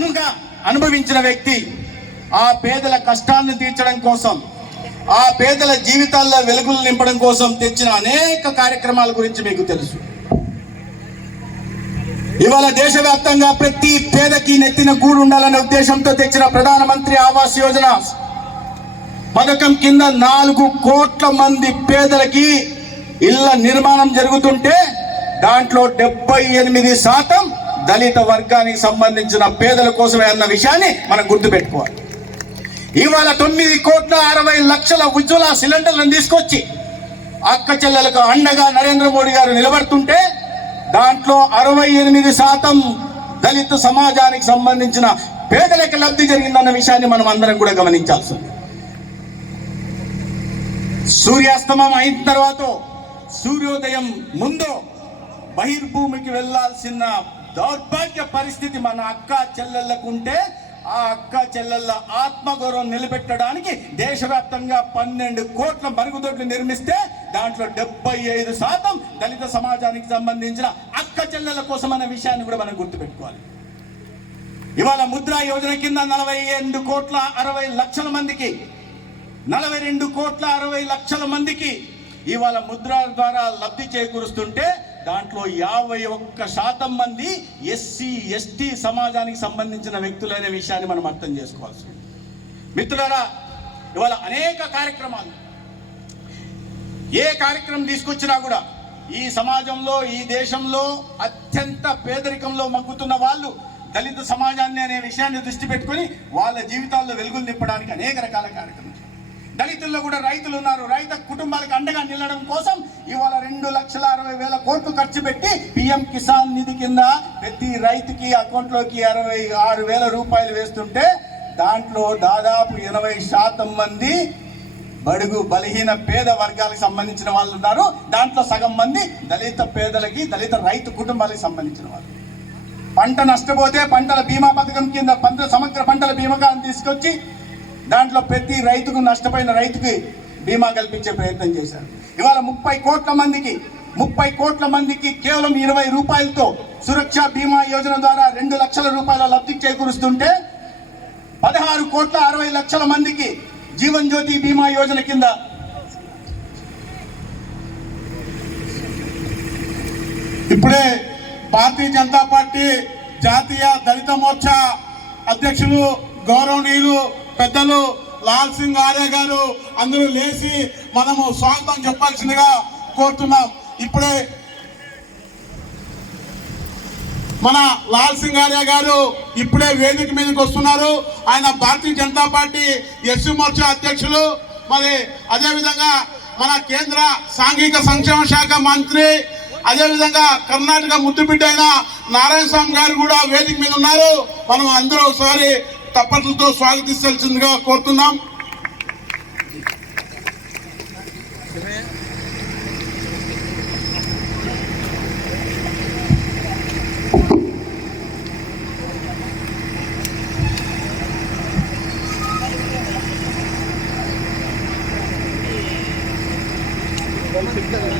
కనుక అనుభవించిన వ్యక్తి ఆ పేదల కష్టాలను తీర్చడం కోసం, ఆ పేదల జీవితాల్లో వెలుగులు నింపడం కోసం తెచ్చిన అనేక కార్యక్రమాల గురించి మీకు తెలుసు. ఇవాళ దేశవ్యాప్తంగా ప్రతి పేదకి నెత్తిన గూడు ఉండాలనే ఉద్దేశంతో తెచ్చిన ప్రధానమంత్రి ఆవాస్ యోజన పథకం కింద 4 కోట్ల మంది పేదలకి ఇళ్ల నిర్మాణం జరుగుతుంటే దాంట్లో 78% దళిత వర్గానికి సంబంధించిన పేదల కోసమే అన్న విషయాన్ని మనం గుర్తుపెట్టుకోవాలి. ఇవాళ 9,60,00,000 ఉజ్వల సిలిండర్లను తీసుకొచ్చి అక్క చెల్లెలకు అండగా నరేంద్ర మోడీ గారు నిలబడుతుంటే దాంట్లో 68% దళిత సమాజానికి సంబంధించిన పేదలకు లబ్ధి జరిగిందన్న విషయాన్ని మనం అందరం కూడా గమనించాల్సి ఉంది. సూర్యాస్తమం అయిన తర్వాత సూర్యోదయం ముందు బహిర్భూమికి వెళ్లాల్సిన దౌర్భాగ్య పరిస్థితి మన అక్క చెల్లెళ్లకు ఉంటే ఆ అక్క చెల్లెళ్ళ ఆత్మగౌరవం నిలబెట్టడానికి దేశవ్యాప్తంగా 12 కోట్ల మరుగుదొడ్లు నిర్మిస్తే దాంట్లో 75% దళిత సమాజానికి సంబంధించిన అక్క చెల్లెల కోసం అనే విషయాన్ని కూడా మనం గుర్తుపెట్టుకోవాలి. ఇవాళ ముద్రా యోజన కింద 42,60,00,000 మందికి 42,60,00,000 ఇవాళ ముద్ర ద్వారా లబ్ధి చేకూరుస్తుంటే దాంట్లో 51% మంది ఎస్సీ ఎస్టీ సమాజానికి సంబంధించిన వ్యక్తులైన విషయాన్ని మనం అర్థం చేసుకోవాల్సి. మిత్రులారా, ఇవాళ అనేక కార్యక్రమాలు, ఏ కార్యక్రమం తీసుకొచ్చినా కూడా ఈ సమాజంలో, ఈ దేశంలో అత్యంత పేదరికంలో మగ్గుతున్న వాళ్ళు దళిత సమాజాన్ని అనే విషయాన్ని దృష్టి పెట్టుకొని వాళ్ళ జీవితాల్లో వెలుగులు నింపడానికి అనేక రకాల కార్యక్రమాలు. దళితుల్లో కూడా రైతులు ఉన్నారు. రైతు కుటుంబాలకు అండగా నిలడం కోసం ఇవాళ 2,60,000 కోట్లు ఖర్చు పెట్టి పిఎం కిసాన్ నిధి కింద ప్రతి రైతుకి అకౌంట్లోకి 66,000 రూపాయలు వేస్తుంటే దాంట్లో దాదాపు 80% మంది బడుగు బలహీన పేద వర్గాలకు సంబంధించిన వాళ్ళు ఉన్నారు. దాంట్లో సగం మంది దళిత పేదలకి, దళిత రైతు కుటుంబాలకు సంబంధించిన వాళ్ళు. పంట నష్టపోతే పంటల బీమా పథకం కింద సమగ్ర పంటల బీమాకాన్ని తీసుకొచ్చి దాంట్లో ప్రతి రైతుకు, నష్టపోయిన రైతుకి బీమా కల్పించే ప్రయత్నం చేశారు. ఇవాళ 30 కోట్ల మందికి కేవలం 20 రూపాయలతో సురక్ష బీమా యోజన ద్వారా 2 లక్షల రూపాయల లబ్ధి చేకూరుస్తుంటే 16,60,00,000 మందికి జీవన్ జ్యోతి బీమా యోజన కింద ఇప్పుడే భారతీయ జనతా పార్టీ జాతీయ దళిత మోర్చా అధ్యక్షులు గౌరవనీయులు పెద్దలు లాల్ సింగ్ ఆర్య గారు అందరూ లేచి మనము స్వాగతం చెప్పాల్సిందిగా కోరుతున్నాం. ఇప్పుడే మన లాల్ సింగ్ ఆర్య గారు ఇప్పుడే వేదిక మీదకి వస్తున్నారు. ఆయన భారతీయ జనతా పార్టీ ఎస్సీ మోర్చా అధ్యక్షులు. మరి అదేవిధంగా మన కేంద్ర సాంఘిక సంక్షేమ శాఖ మంత్రి, అదేవిధంగా కర్ణాటక ముద్దుబిడ్డ అయిన నారాయణ స్వామి గారు కూడా వేదిక మీద ఉన్నారు. మనం అందరూ ఒకసారి తప్పట్లతో స్వాగతించాల్సిందిగా కోరుతున్నాం. చెప్తాను